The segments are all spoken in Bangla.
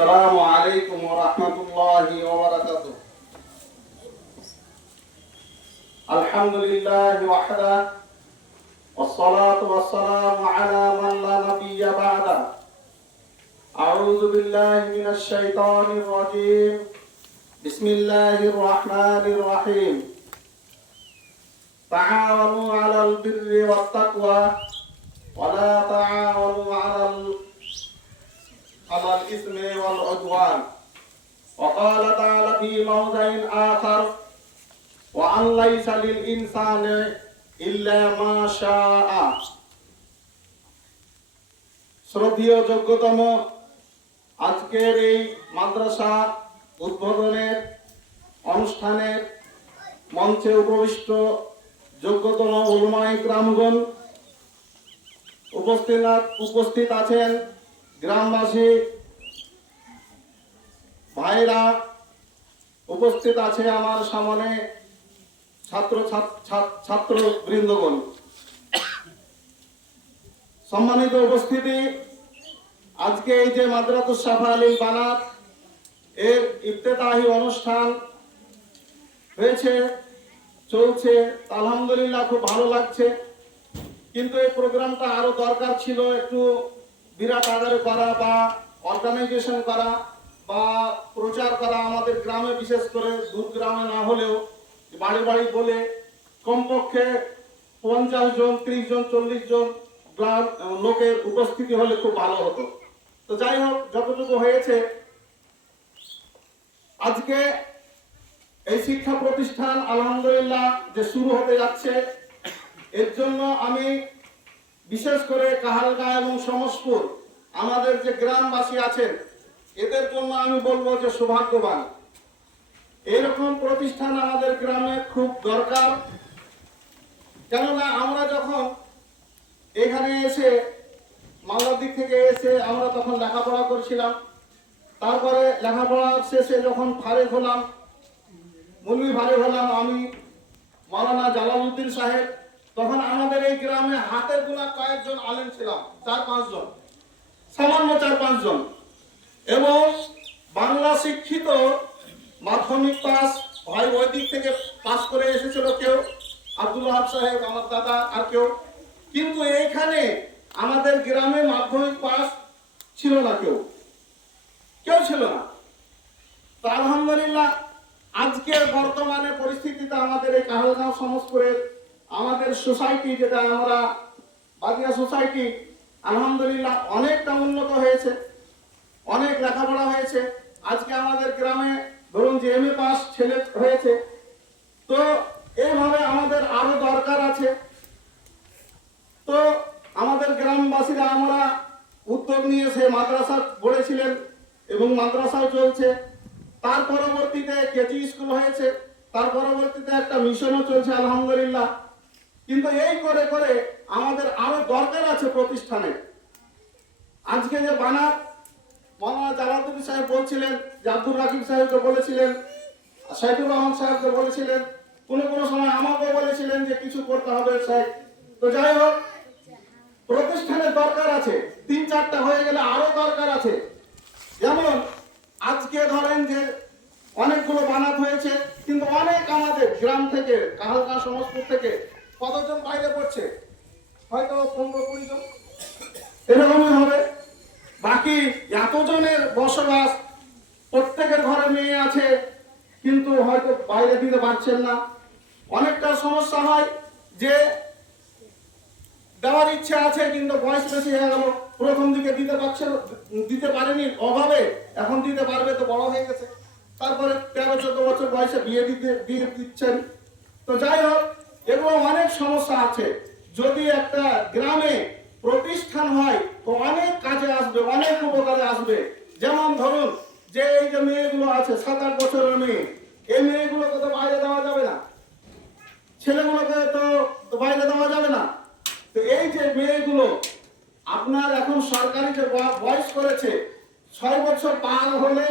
السلام عليكم ورحمة الله وبركاته. الحمد لله وحده والصلاة والسلام على من لا نبي بعده. أعوذ بالله من الشيطان الرجيم. بسم الله الرحمن الرحيم. تعاونوا على البر والتقوى ولا تعاونوا على الإثم والعدوان. وقال تعالى في موضع آخر وأن ليس للإنسان إلا ما شاء. শ্রদ্ধেয় যোগ্যতম আজকের এই মাদ্রাসা উদ্বোধনের অনুষ্ঠানের মঞ্চে উপবিষ্ট যোগ্যতম উলামায়ে কিরামগণ, উপস্থিত আছেন গ্রামবাসী ভাইরা, উপস্থিত আছে আমার সামনে ছাত্র বৃন্দগণ। সম্মানিত উপস্থিতি, আজকে এই যে মাদ্রাসাতুস সাফা আলিল বানাত এর ইফতেতাহি অনুষ্ঠান হয়েছে, চলছে, আলহামদুলিল্লাহ খুব ভালো লাগছে। কিন্তু এই প্রোগ্রামটা আরো দরকার ছিল, একটু বিরাট আকারে করা বা অর্গানাইজেশন করা বা প্রচার করা। আমাদের গ্রামে, বিশেষ করে দূর গ্রামে না হলেও বাড়ি বাড়ি বলে কমপক্ষে 50 জন, 30 জন, 40 জন লোকের উপস্থিতি হলে খুব ভালো হতো। তো যাই হোক, যতটুকু হয়েছে। আজকে এই শিক্ষা প্রতিষ্ঠান আলহামদুলিল্লাহ যে শুরু হতে যাচ্ছে, এর জন্য আমি বিশেষ করে কাহালগাঁ এবং সমসপুর আমাদের যে গ্রামবাসী আছেন, এদের জন্য আমি বলবো যে সৌভাগ্যবান। এরকম প্রতিষ্ঠান আমাদের গ্রামে খুব দরকার। কেননা আমরা যখন এখানে এসে, মালদার দিক থেকে এসে আমরা তখন লেখাপড়া করছিলাম। তারপরে লেখাপড়া শেষে যখন ফারেক হলাম, মৌলভী ফারেক হলাম আমি, মাওলানা জালালউদ্দিন সাহেব, তখন আমাদের এই গ্রামে হাতের গোনা কয়েকজন আলেম ছিলাম, 4-5 জন, সামান্য 4-5 জন। এবং বাংলা শিক্ষিত মাধ্যমিক পাস, ভাই ওই দিক থেকে পাস করে এসেছিল কেউ, আব্দুল ওয়াহাব সাহেব আমার দাদা, আর কেউ। কিন্তু এইখানে আমাদের গ্রামে মাধ্যমিক পাস ছিল না, কেউ ছিল না। তো আলহামদুলিল্লাহ আজকের বর্তমানে পরিস্থিতিতে আমাদের এই কাহালগাঁও সমসপুরের আমাদের সোসাইটি, যেটা আমরা বাদিয়া সোসাইটি, আলহামদুলিল্লাহ অনেকটা উন্নত হয়েছে, অনেক লেখাপড়া হয়েছে। আজকে আমাদের গ্রামে ধরুন যে MA পাস ছেলে হয়েছে। তো এইভাবে আমাদের আরো দরকার আছে। তো আমাদের গ্রামবাসীরা আমরা উদ্যোগ নিয়ে সে মাদ্রাসা গড়েছিলেন এবং মাদ্রাসাও চলছে। তার পরবর্তীতে কেজি স্কুল হয়েছে, তার পরবর্তীতে একটা মিশনও চলছে আলহামদুলিল্লাহ। কিন্তু এই করে করে আমাদের আরো দরকার আছে প্রতিষ্ঠানে। আজকে যে বানাত, মাওলানা জালালউদ্দিন সাহেব বলছিলেন, যে আব্দুর রাকিব সাহেবকে বলেছিলেন, সাইদুর রহমান সাহেবকে বলেছিলেন, কোনো সময় আমাকেও বলেছিলেন যে কিছু করতে হবে সাহেব। তো যাই হোক, প্রতিষ্ঠানের দরকার আছে, 3-4টা হয়ে গেলে আরো দরকার আছে। যেমন আজকে ধরেন যে অনেকগুলো বানাত হয়েছে, কিন্তু অনেক আমাদের গ্রাম থেকে, কাহালগাঁ সমসপুর থেকে কতজন বাইরে পড়ছে, হয়তো 15-20 জন, এরকমই হবে। বাকি এতজনের বসবাস, প্রত্যেকের ঘরে মেয়ে আছে, কিন্তু হয়তো বাইরে দিতে পারছেন না। অনেকটা সমস্যা হয় যে দেওয়ার ইচ্ছে আছে কিন্তু বয়স বেশি হয়ে গেল, প্রথম দিকে দিতে পারেনি অভাবে, এখন দিতে পারবে, তো বড় হয়ে গেছে, তারপরে 13-14 বছর বয়সে বিয়ে দিচ্ছেন। তো যাই হোক, এগুলো অনেক সমস্যা আছে। যদি একটা গ্রামে প্রতিষ্ঠান হয় তো অনেক কাজে আসবে, অনেক উপকারে আসবে। যেমন ধরুন যে এই যে মেয়েগুলো আছে 7-8 বছরের মেয়ে, এই মেয়েগুলোকে তো বাইরে দেওয়া যাবে না, ছেলেগুলোকে তো বাইরে দেওয়া যাবে না। তো এই যে মেয়েগুলো, আপনার এখন সরকারি যে বয়স করেছে, 6 বছর পার হলে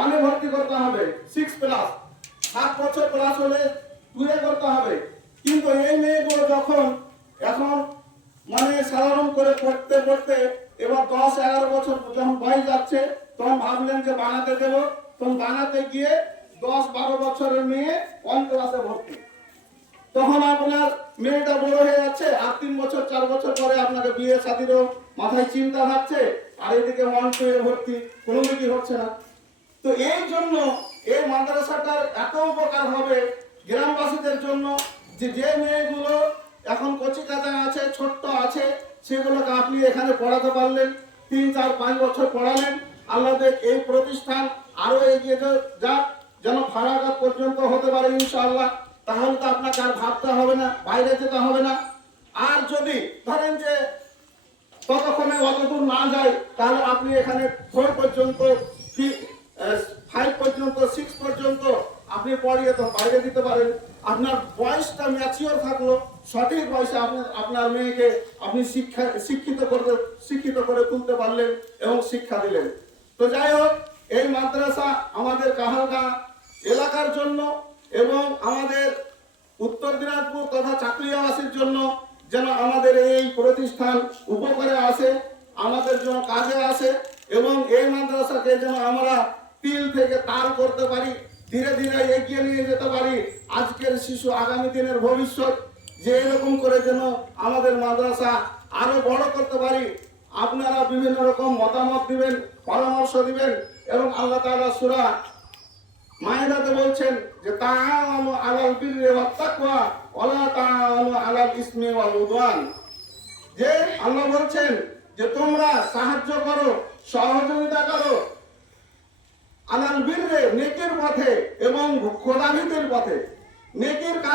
1-এ ভর্তি করতে হবে, 6+, 7 বছর প্লাস হলে 2-এ করতে হবে। কিন্তু এই মেয়েগুলো যখন এখন মানে সাধারণ করে পড়তে পড়তে এবার 10-11 বছর যখন বয়স যাচ্ছে, তখন ভাবলেন যে বানাতে দেবো, তখন বানাতে গিয়ে 10-12 বছরের মেয়ে 1 ক্লাসে ভর্তি। তখন আপনার মেয়েটা বড় হয়ে যাচ্ছে, আর 3 বছর 4 বছর পরে আপনাকে বিয়ে শাদীরও মাথায় চিন্তা থাকছে, আর এদিকে 1-2 এ ভর্তি, কোনো দিকই হচ্ছে না। তো এই জন্য এই মাদ্রাসাটার এত উপকার হবে গ্রামবাসীদের জন্য, যে যে মেয়েগুলো এখন কচি কাঁচা আছে, ছোট্ট আছে, সেগুলোকে আপনি এখানে পড়াতে পারলেন, 3-4-5 বছর পড়ালেন। আল্লাহ এই প্রতিষ্ঠান আরো এগিয়ে যাক, যেন ফারাগাত পর্যন্ত হতে পারে ইনশাআল্লাহ। তাহলে তো আপনাকে আর ভাবতে হবে না, বাইরে যেতে হবে না। আর যদি ধরেন যে ততক্ষণে অতদূর না যায়, তাহলে আপনি এখানে 4 পর্যন্ত, 5 পর্যন্ত, 6 পর্যন্ত আপনি পড়িয়ে তো বাইরে দিতে পারেন। আপনার বয়সটা ম্যাচিওর থাকলো, সঠিক বয়সে আপনার মেয়েকে আপনি শিক্ষিত করে তুলতে পারলেন এবং শিক্ষা দিলেন। তো যাই হোক, এই মাদ্রাসা আমাদের কাহালগাঁ এলাকার জন্য এবং আমাদের উত্তর দিনাজপুর তথা চাকরিয়াবাসীর জন্য যেন আমাদের এই প্রতিষ্ঠান উপকারে আসে, আমাদের জন্য কাজে আসে, এবং এই মাদ্রাসাকে যেন আমরা তিল থেকে তার করতে পারি, ধীরে ধীরে এগিয়ে নিয়ে যেতে পারি। আজকের শিশু আগামী দিনের ভবিষ্যৎ, যে এরকম করে যেন আমাদের মাদ্রাসা আরো বড় করতে পারি। আপনারা বিভিন্ন রকম মতামত দিবেন, পরামর্শ দিবেন, এবং আল্লাহ তাআলা সূরা মায়েদাতে বলছেন যে তাআওয়ানু আলাল বিররি ওয়াত তাকওয়া ওয়া লা তাআওয়ানু আলাল ইসমি ওয়াল উদওয়ান। যে আল্লাহ বলছেন যে তোমরা সাহায্য করো, সহযোগিতা করো আলাল বিররি, নেকির পথে এবং খোদাভীতির পথে। নেকির